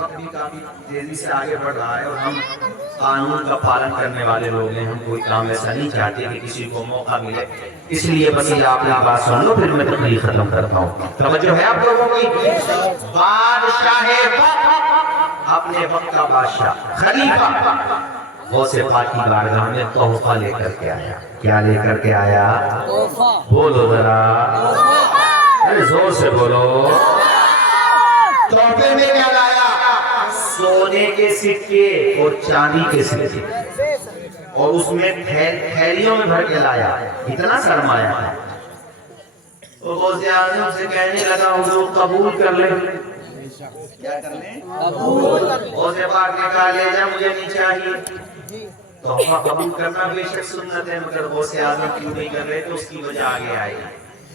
وقت بھی کافی تیزی سے آگے بڑھ رہا ہے اور ہم قانون کا پالن کرنے والے لوگ ہیں. ہم کوئی کام ایسا نہیں چاہتے کہ کسی کو موقع ملے. اس لیے بس یہ آپ نے بات سن لو پھر میں تقریر ختم کرتا ہوں. توجہ ہے آپ لوگوں کی؟ بادشاہ وقت، اپنے وقت کا بادشاہ خلیفہ غوث پاک کی بارگاہ میں تحفہ لے کر کے آیا. کیا لے کر کے آیا؟ بولو ذرا، ارے زور سے بولو. تحفے میں کیا لایا؟ سونے کے سکے اور چاندی کے سکے، اور اس میں تھیلیوں میں بھر کے لایا. اتنا سرمایہ تھا. وہ غوث اعظم سے کہنے لگا حضور قبول کر لیں. کیا کر لیں؟ قبول. غوث پاک نے کہا لے جا، مجھے نہیں چاہیے. تحفہ قبول کرنا بے شک سنت ہے، مگر غوث اعظم کیوں نہیں کر رہے تو اس کی وجہ آگے آئی.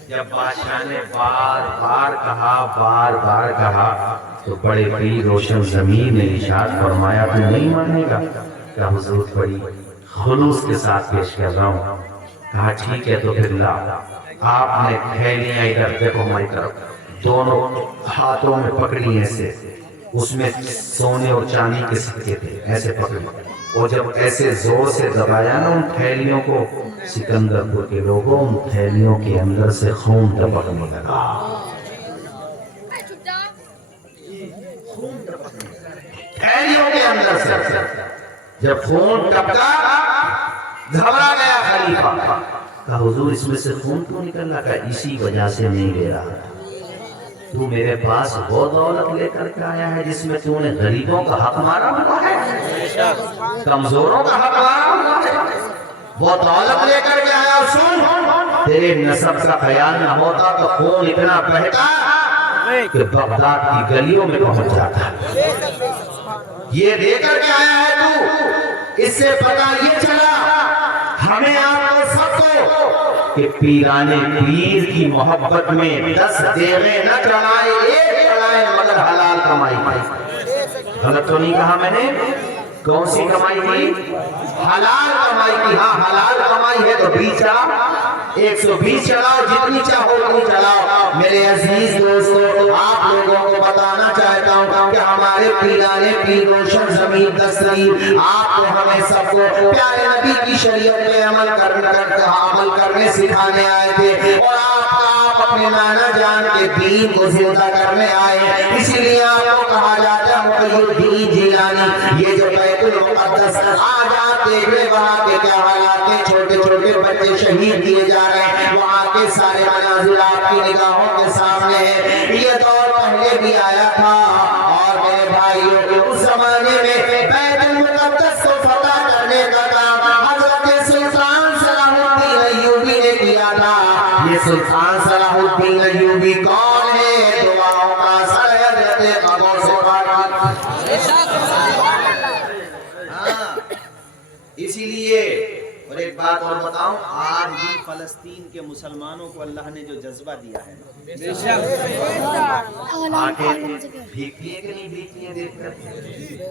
جب بادشاہ نے بار بار کہا تو بڑے پیر روشن ضمیر نے ارشاد فرمایا تو نہیں مانے گا؟ کہا حضور بڑی خلوص کے ساتھ پیش کر رہا ہوں. کہا ٹھیک ہے تو پھر لا. آپ نے تھیلیاں ادھر دیکھو ہماری طرف، دونوں ہاتھوں میں پکڑی ایسے، اس میں سونے اور چاندی کے سکے تھے. ایسے پکڑی اور جب ایسے زور سے دبایا نا ان تھیلیوں کو، سکندر پور کے لوگوں ان تھیلیوں کے اندر سے خون ٹپکنے لگا. تھیلیوں کے اندر سے جب خون ٹپکا گھبرا گیا خلیفہ. کہا حضور اس میں سے خون کیوں نکل رہا؟ کہا اسی وجہ سے نہیں لے رہا. تو میرے پاس وہ دولت لے کر کے آیا ہے جس میں تو نے غریبوں کا حق مارا ہوا ہے، کمزوروں کا حق مارا ہوا ہے. وہ دولت لے کر کے آیا. سن، تیرے نسب کا خیال نہ ہوتا تو خون اتنا بہتا کہ بغداد کی گلیوں میں پہنچ جاتا. یہ دے کر کے آیا ہے تو، اس سے پتہ یہ چلا ہمیں آپ کو سب کو کہ پیرانے پیر کی محبت میں 10 دیغیں نہ چڑھائے، ایک چڑھائے مگر حلال کمائی. غلط تو نہیں کہا میں نے؟ کون سی کمائی کی؟ حلال کمائی کی. ہاں حلال کمائی ہے تو 20 چڑھا، 120 چڑھاؤ، جتنی چاہو اتنی چڑھاؤ. میرے عزیز دوستو، آپ لوگوں کو بتانا چاہتا ہوں کہ ہمارے پیرانے پیر روشن ضمیر تسلیم آپ کو ہمیں سب کو پیارے نبی کی شریعت پہ عمل کرنے سکھانے آئے تھے، اور آپ اپنے نانا جان کے دین کو زندہ کرنے آئے. اسی لیے آپ کو کہا جاتا ہے محی الدین جیلانی. یہ جو بیت المقدس آج آپ دیکھ رہے وہاں کے کیا حالات ہیں، چھوٹے چھوٹے بچے شہید کیے جا رہے ہیں، وہاں کے سارے مناظر آپ کی نگاہوں کے سامنے ہیں. یہ دور پہلے بھی آیا تھا، اور میرے بھائیوں اس زمانے میں بیت المقدس کو فتح کرنے کا کام حضرت سلطان صلاح الدین ایوبی نے کیا تھا. یہ سلطان صلاح الدین ایوبی کون ہے؟ دعاؤں کا سر حضرت غوث پاک. اسی لیے اور ایک بات اور بتاؤں، آج بھی فلسطین کے مسلمانوں کو اللہ نے جو جذبہ دیا ہے آنکھیں بھیگتی ہیں کہ نہیں بھیگتی ہیں دیکھ کر؟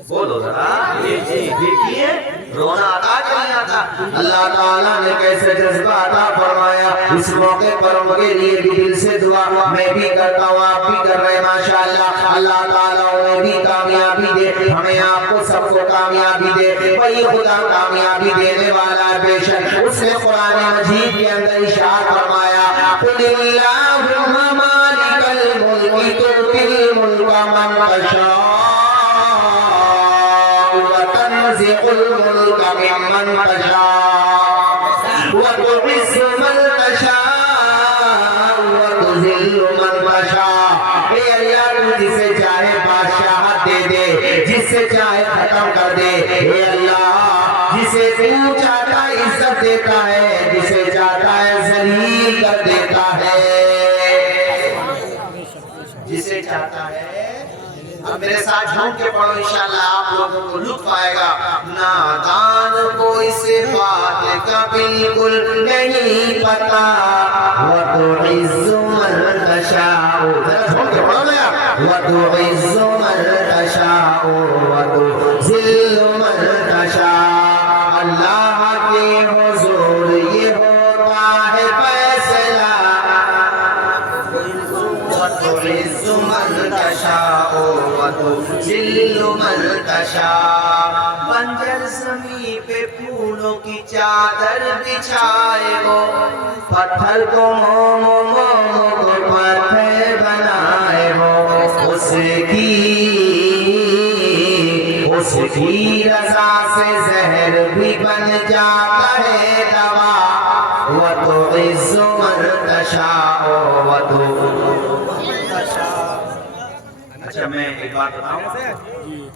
بولو ذرا، بھیگتی ہیں؟ رونا آتا کہ نہیں آتا؟ اللہ تعالیٰ نے کیسے جذبہ عطا فرمایا. اس موقع پر ان کے لیے بھی دل سے دعا میں بھی کرتا ہوں، آپ بھی کر رہے ہیں ماشاءاللہ. اللہ تعالیٰ انہیں بھی کامیابی دے، ہمیں آپ کو سب کو کامیابی دے. وہی خدا کامیابی دینے والا بے شک. اس نے قرآن مجید کے اندر ارشاد فرمایا قل اللہم مالک الملک تؤتی الملک من تشاء وتنزع الملک ممن تشاء وتعز من تشاء وتذل من تشاء. اے اللہ تو جسے چاہے بادشاہت دے دے، جسے چاہے ختم کر دے. اے اللہ جسے تو چاہتا ہے عزت دیتا ہے، جسے چاہتا ہے ذلیل کر دیتا ہے، جسے چاہتا ہے. اب میرے ساتھ جھوم کے پڑھو انشاءاللہ آپ لوگوں کو لطف آئے گا. نادان کو اس بات کا بالکل نہیں پتا وَتُعِزُّ مَن تَشَاءُ. جھوم کے پڑھو نا. وَتُعِزُّ مَن تَشَاءُ وَتُذِلُّ مَن تَشَاءُ. اللہ کے حضور یہ ہوتا ہے فیصلہ. وَتُعِزُّ مَن تَشَاءُ وَتُذِلُّ وتذل من تشاء بنجر زمین پہ پھولوں کی چادر بچھائے وہ پتھر کو مومو مومو کو پتھر بنائے وہ اس کی رضا سے زہر بھی بن جاتا ہے دوا وتعز من تشاء اچھا میں ایک بات بتاؤں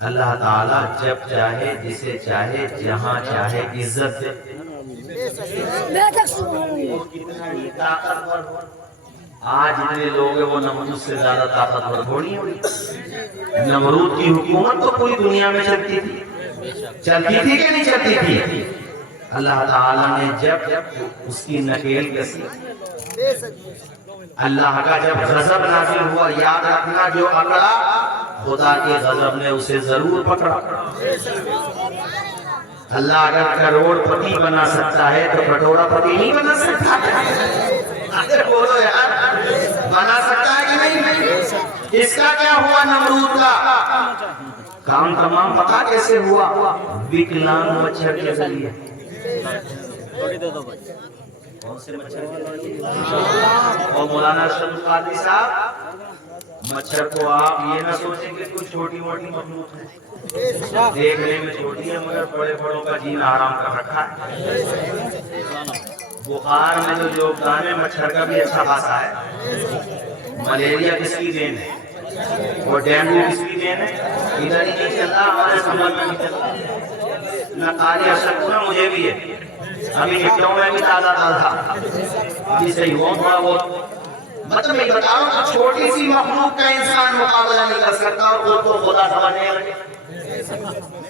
اللہ تعالیٰ جب چاہے جسے چاہے جہاں چاہے عزت دے آج اتنے لوگ ہیں وہ نمرود سے زیادہ طاقتور تھوڑی ہوئی نمرود کی حکومت تو پوری دنیا میں چلتی تھی کہ نہیں چلتی تھی اللہ تعالیٰ نے جب اس کی نکیل کسی اللہ کا جب غضب نازل ہوا یاد رکھنا جو اکڑا خدا کے غضب نے اسے ضرور پکڑا اللہ اگر کروڑ پتی بنا سکتا ہے تو کٹورا پتی نہیں بنا سکتا بولو یار بنا سکتا ہے کہ نہیں اس کا کیا ہوا نمرود کا کام تمام پتا کیسے ہوا وکلانگ مچھر کے ذریعے کون سے مچھر اور مولانا اشرف قادری صاحب مچھر کو آپ یہ نہ سوچیں کہ کچھ چھوٹی موٹی مخلوق ہے دیکھنے میں چھوٹی ہے مگر بڑے بڑوں کا جینا آرام کر رکھا ہے بخار میں جو یوگدان ہے مچھر کا بھی اچھا خاصا ہے ملیریا کس کی دین ہے وہ ڈینگو کس کی دین ہے ادھر ہی نہیں چل رہا ہمارے سمجھ میں نہیں چل رہا نہ کاری اشرف نہ مجھے بھی ہے ابھی ہٹوں میں بھی تازہ تھا ابھی صحیح ہو تھوڑا بہت مطلب میں بتاؤں کہ چھوٹی سی مخلوق کا انسان مقابلہ نہیں کر سکتا اور وہ تو خدا سمجھنے لگے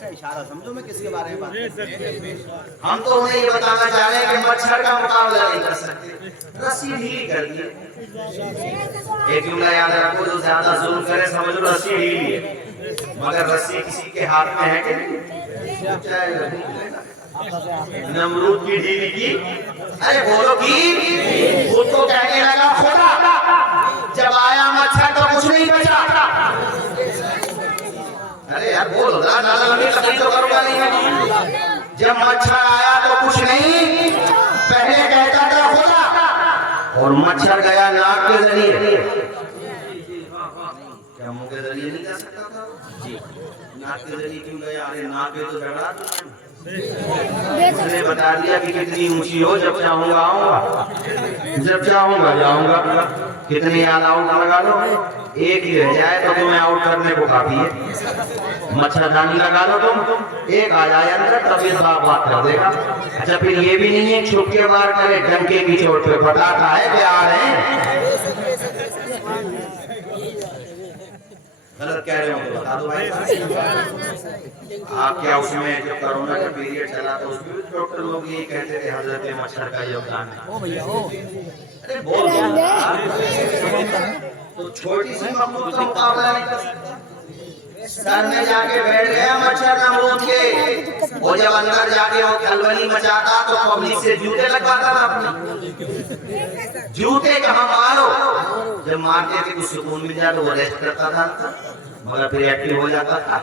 اشارہ سمجھو میں کس کے بارے میں بات ہم تو انہیں یہ بتانا چاہ رہے ہیں کہ مچھر کا مقابلہ نہیں کر سکتے رسی ڈھیلی کر دی ایک جملہ یاد رکھو جو زیادہ ظلم کرے سمجھو رسی ڈھیلی ہے مگر رسی کسی کے ہاتھ میں ہے کہ نمرود کی ڈھیلی کی ارے بولو کی خود کو کہنے لگا خدا جب آیا مچھر تو کچھ نہیں بچا ارے یار بولو زیادہ لمبی تقریر تو کروں گا نہیں جب مچھر آیا تو کچھ نہیں پہلے کہتا تھا خدا اور مچھر گیا ناک کے ذریعے کیا منہ کے ذریعے نہیں جا سکتا تھا جی ناک کے ذریعے کیوں گیا ارے ناک پہ تو جھگڑا اس نے بتا دیا کہ کتنی اونچی ہو جب چاہوں گا آؤں گا جب چاہوں گا جاؤں گا کتنی آل آؤٹ لگا لو ایک ہی رہ جائے تو تمہیں آؤٹ کرنے کو کافی ہے مچھردانی لگا لو تم ایک آ جائے اندر تب یہ بات کر دے گا اچھا پھر یہ بھی نہیں ہے چھپ کے وار کرے ڈنکے کی چوٹ پہ پتا تھا ہے پیار ہے غلط کہہ رہے ہوں بتا دو بھائی آپ کیا اس میں جو کرونا کا پیریڈ چلا تھا اس میں ڈاکٹر لوگ یہی کہتے تھے حضرت مچھر کا یوگدان ہے ارے بول تو چھوٹی سی مخلوق کا مقابلہ نہیں کر سکتا سر میں جا کے بیٹھ گیا مچھر نمرود کے وہ جب اندر جا کے وہ کھلبلی مچاتا تو پبلک سے جوتے لگواتا تھا اپنے جوتے کہاں مارو جب مارتے تھے کچھ سکون مل جاتا وہ ریسٹ کرتا تھا مگر پھر ایکٹیو ہو جاتا تھا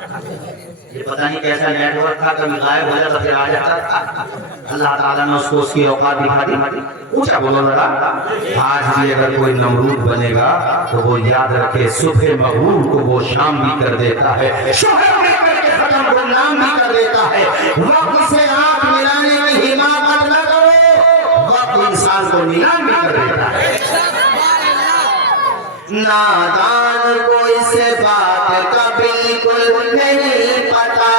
یہ پتہ نہیں کیسا نیٹ ورک تھا کبھی غائب ہو جاتا پھر آ جاتا تھا اللہ تعالیٰ نے اس کو اس کی اوقات دکھا دی اونچا بولو ذرا آج بھی اگر کوئی نمرود بنے گا تو وہ یاد رکھے صبح مغرور کو وہ شام بھی کر دیتا ہے شوہر میں کر کے ختم کو نام بھی کر دیتا ہے وقت سے آنکھ ملانے میں حماقت نہ کرو وقت انسان کو نیلام بھی کر دیتا ہے نادان کو اس بات کا بالکل نہیں پتا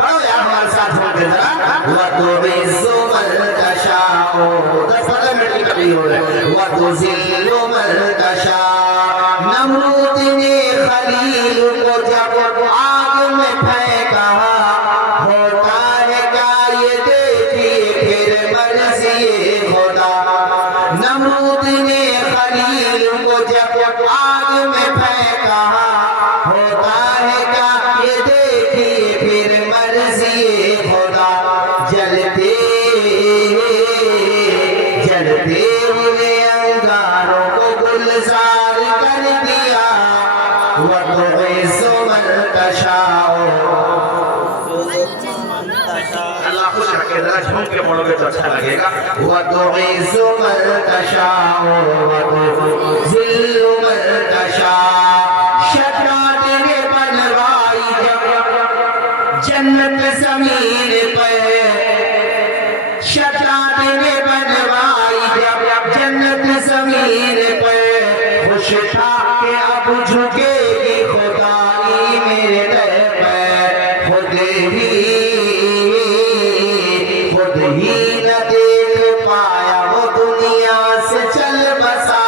پڑھو یا ہمارے ساتھ ہو کے ذرا وَتُعِزُّ مَن تَشَاءُ 10 منٹ کی تقریر ہو رہے وَتُذِلُّ مَن تَشَاءُ نمرود نے خلیل کو جب آگ میں پھینکا ہوتا ہے کیا یہ دیکھیے پھر مرضی خدا نمرود نے خلیل کو جب آگ میں پھینکا ہوتا ہے کیا یہ دیکھیے پھر مرضی خدا جلتے جلتے ہوئے انگاروں کو گلزار کر دیا وَتُعِزُّ تشاء. اللہ خوش رکھے ذرا جھوم کے پڑھو گے تو اچھا لگے گا. وَتُعِزُّ مَن تَشَاءُ وَتُذِلُّ مَن تَشَاءُ. شکا تیرے بنوائی جب جنت زمین پہ. شکا تیرے بنوائی جب جنت زمین پہ. خوش تھا کہ اب جھکے گی خدائی میرے در پہ. خود ہی نہ دیکھ پایا وہ دنیا سے چل بسا.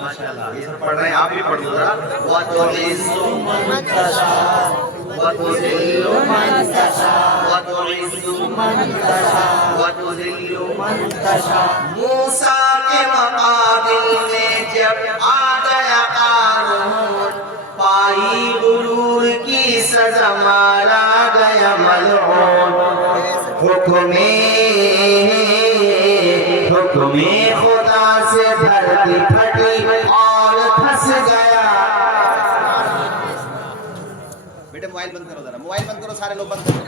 ماشاءاللہ یہ سب پڑھ رہے ہیں آپ بھی پڑھ دو ذرا. وَتُعِزُّ مَن تَشَاءُ وَتُذِلُّ مَن تَشَاءُ وَتُعِزُّ مَن تَشَاءُ وَتُذِلُّ مَن تَشَاءُ. موسیٰ کے مقابل میں جب آ گیا قارون, پائی غرور کی سزا مارا گیا ملعون. حکم خدا سے دھرتی پھٹی اور پھنس گیا. بیٹے موبائل بند کرو ذرا, موبائل بند کرو, سارے لوگ بند کرو.